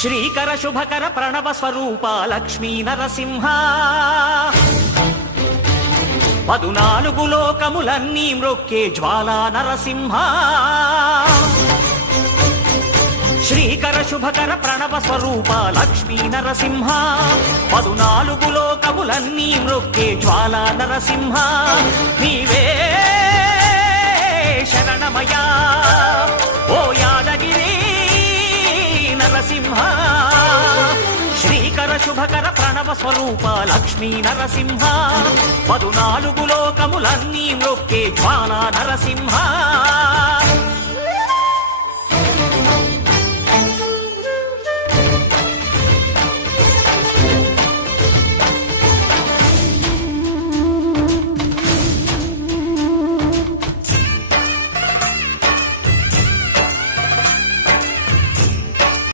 శ్రీకర శుభకర ప్రణవ స్వరూప లక్ష్మీ నరసింహ 14 లోకములన్నీ మ్రొక్కే జ్వాలా నరసింహ శ్రీకర శుభకర ప్రణవ స్వరూప లక్ష్మీ నరసింహ 14 లోకములన్నీ మ్రొక్కే జ్వాలా నరసింహ నీవే శరణమయా ఓ యాదగిరి నరసింహ శ్రీకర శుభకర ప్రణవ స్వరూప లక్ష్మీ నరసింహ 14 లోకములన్నీ మ్రొక్కే జ్వాలా నరసింహ